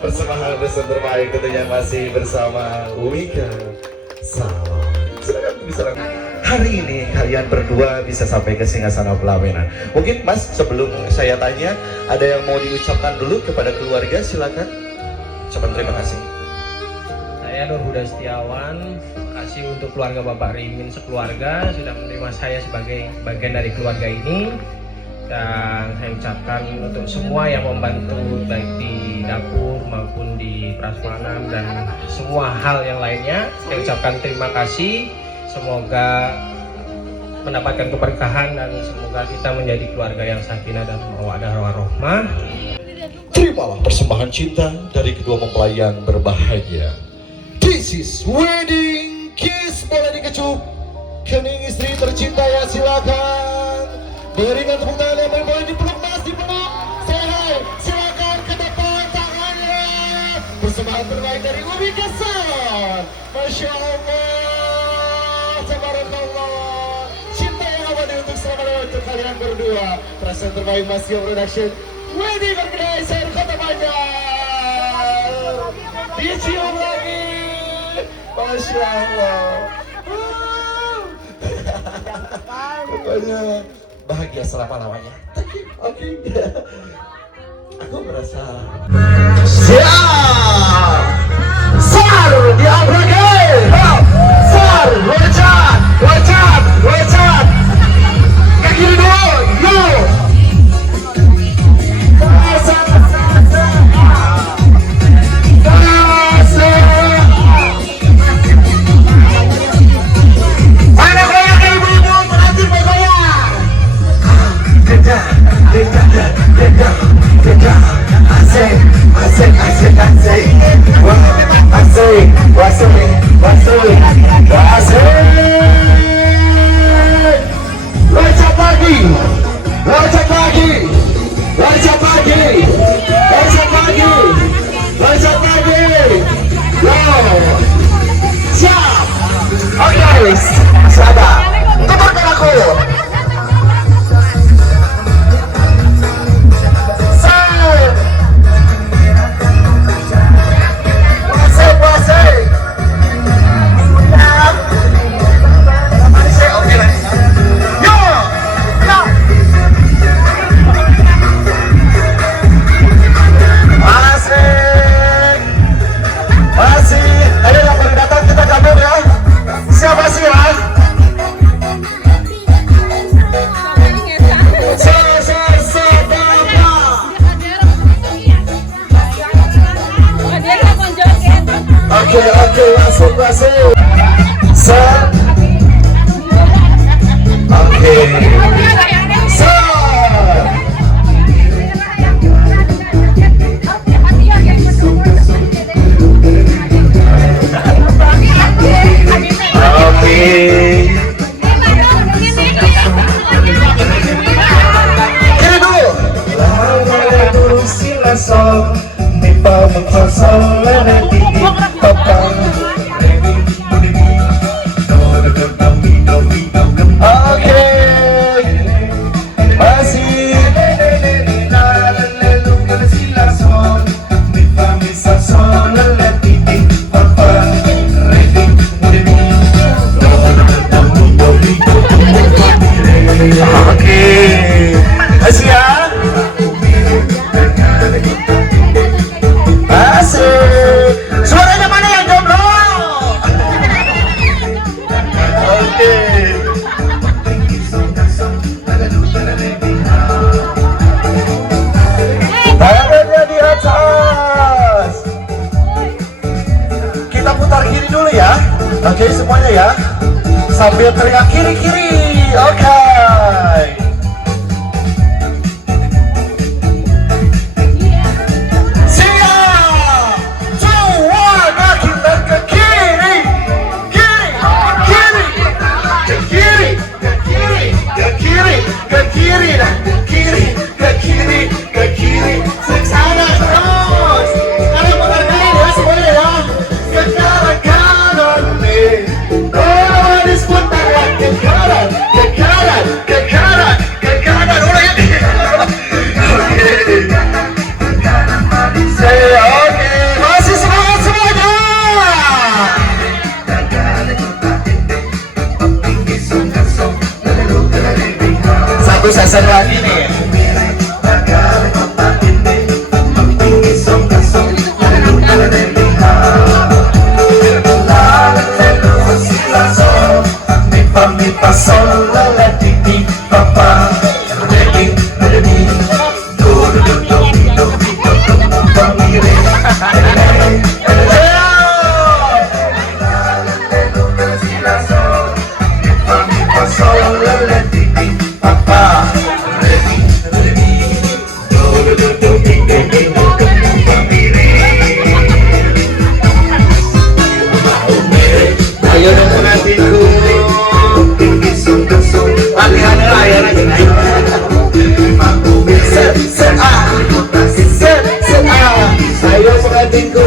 Persembahan pesan terbaik tentunya masih bersama Wika Salam. Silakan bisa. Hari ini kalian berdua bisa sampai ke Singgasana Pelaminan. Mungkin Mas, sebelum saya tanya, ada yang mau diucapkan dulu kepada keluarga, silakan. Ucapan terima kasih. Saya Nur Huda Setiawan, terima kasih untuk keluarga Bapak Rimin sekeluarga sudah menerima saya sebagai bagian dari keluarga ini. Dan saya ucapkan untuk semua yang membantu baik di dapur maupun di prasmanan dan semua hal yang lainnya, saya ucapkan terima kasih. Semoga mendapatkan keberkahan dan semoga kita menjadi keluarga yang sakinah dan mawaddah warahmah. Terimalah persembahan cinta dari kedua mempelai yang berbahagia. This is wedding kiss. Boleh dikecup kening istri tercinta ya, silakan. Berikan tepuk tangan yang boleh dipeluk Mas, dipeluk. Say hi, silakan ke depan tangannya. Persembahan terbaik dari Umi Kesan. Masya Allah, tabarakallah. Cinta yang abadi untuk selama-lamanya untuk kalian berdua. Perasaan terbaik Mas Gio Production. Wedding Organizer Kota Banjar. Dicium lagi. Masya Allah. Pokoknya bahagia selama-lamanya. Oke. Aku merasa siap. Sar di abrage. Sar, wacat. Ke kiri dulu. Yo. Oke, masuk. Suaranya mana yang jomblo? Tangannya di atas. Kita putar kiri dulu ya. Oke, semuanya ya. Sambil teriak kiri-kiri. Oke. Ke kanan, Aku sasar lagi nih. Mi fa sol la la ti ti pa pa re mi re mi do do do do do do pa mi re mi fa sol la la ti ti pa pa re mi do do do do do do pa mi re. Ayo dong pengantinku. Latihan layar aja. Set ayo pengantinku.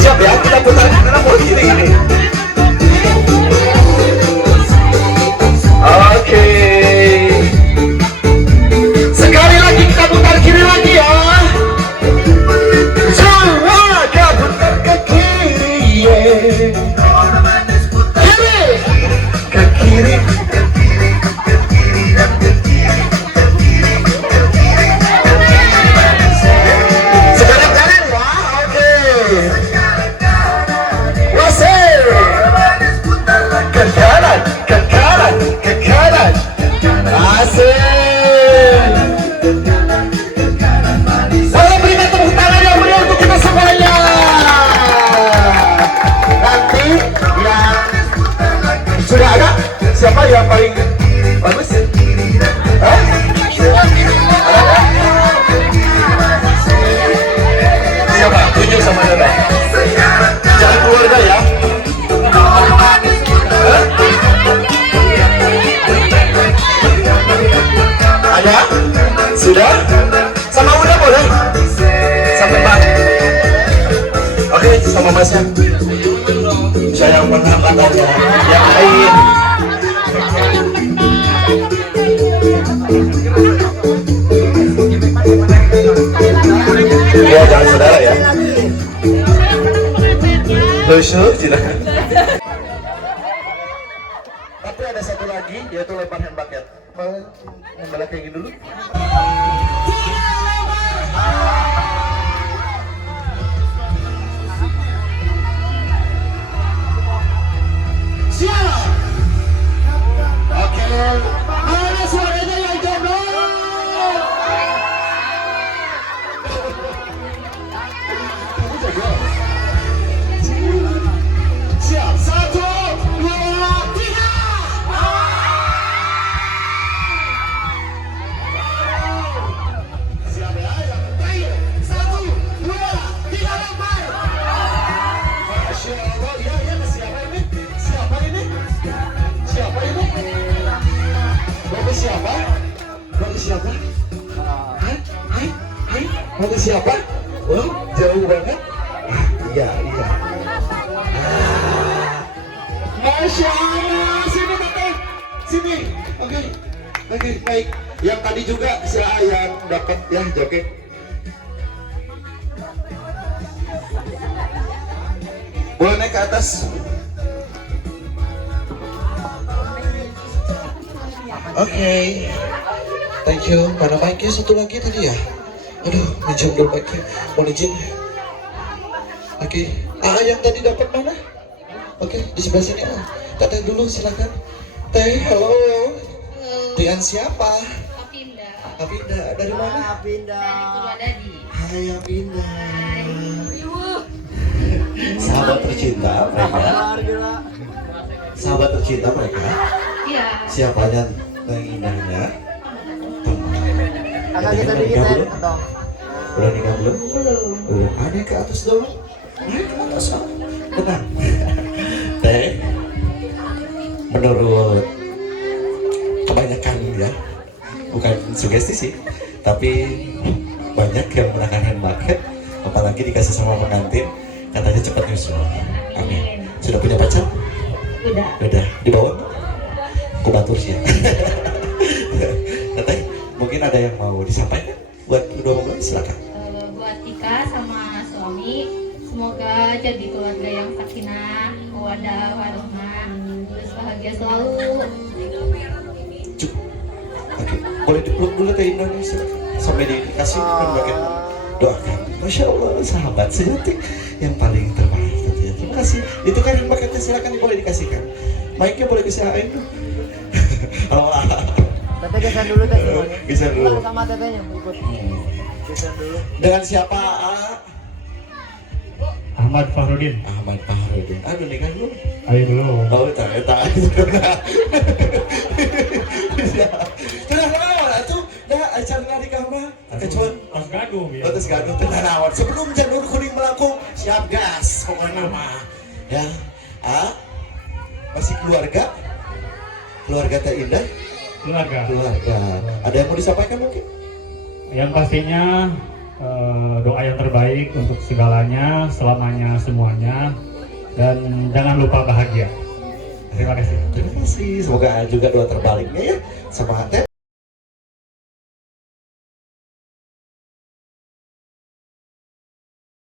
Siap ya, kita putar karena mau gini. Oke. Sekali lagi kita putar kiri lagi ya. Ke kiri. Sekarang kanan ya, oke. Wasir. Ke kanan, ke kanan, ke kanan. Asik. Boleh berikan tepuk tangan yang meriah untuk kita semuanya. Nanti yang sudah ada siapa yang paling bagus? Hah? Siapa? Tunjuk sama Dada. Jangan keluarga ya. Hah? Ada? Sudah? Sama udah boleh? Sampai Pak. Oke, sama Masnya. Saya yang pernah katanya yang lain. Ya jangan saudara ya. Lusuh tidak. Tapi ada satu lagi yaitu lempar hand bucket. Membalap kayak gini dulu. Siap. Oke. Mana suaranya yang jomblo? Siap. 1, 2, 3. Siap ya. Yang terakhir. 1, 2, 3 lempar. Masya Allah. Ya siapa ini? Siapa ini? Siapa ini? Bapak siapa? Bapak siapa? Hai? Bapak siapa? Oh, jauh banget. Iya. Masya Allah. Sini Teteh. Sini. Oke, baik. Yang tadi juga saya yang dapat ya joget. Boleh naik ke atas. Oke, thank you. Mana mic-nya satu lagi tadi ya? Aduh, minjem dulu mic-nya. Mohon izin. Oke, yang tadi dapat mana? Oke, di sebelah sini. Teteh dulu silakan. Teh, halo. Dengan siapa? Apinda. Dari mana? Apinda. Hai Apinda. Sahabat tercinta mereka. Sahabat tercinta mereka. Iya. Siapanya yang indahnya? Kakak kita bikin dong. Udah nikah belum? Belum. Ada ke atas dulu. Naik ke atas. Tenang. Teh, menurut kebanyakan ya, bukan sugesti sih, tapi banyak yang menggunakan hand bucket, apalagi dikasih sama pengantin, katanya cepat nyusul. Amin. Sudah punya pacar? Udah. Dibawa? Aku batur sih ya. Teteh, mungkin ada yang mau disampaikan buat kedua mempelai, silakan. Buat Tika sama suami, Semoga jadi keluarga yang sakinah, mawaddah, warahmah, terus bahagia selalu. Cuk. Oke, boleh dipeluk dulu ke Indonesia sampai dikasih bagian doakan. Masya Allah, sahabat sejati yang paling terbaik. Ya. Terima kasih. Itu kan paketnya, silakan boleh dikasihkan. Mic-nya boleh kesiain tuh. Allah. Teteh geser dulu teh. Geser dulu. Sama tetehnya ikut. Geser dulu. Dengan siapa? Ahmad Fahrudin. Ahmad Fahrudin. Aduh nih kan lu. Ayo dulu. Oh, eta. Tenang naon atuh? Dah acara di kamar. Kecuali Pas gaduh ya. Terus gaduh tenang naon. Sebelum janur kuning melengkung, siap gas pokoknya mah. Ya. Masih keluarga? Keluarga teh indah? Keluarga. Keluarga. Ada yang mau disampaikan mungkin? Yang pastinya doa yang terbaik untuk segalanya, selamanya, semuanya, dan jangan lupa bahagia. Terima kasih. Terima kasih. Semoga juga doa terbaliknya ya. Sama Teh.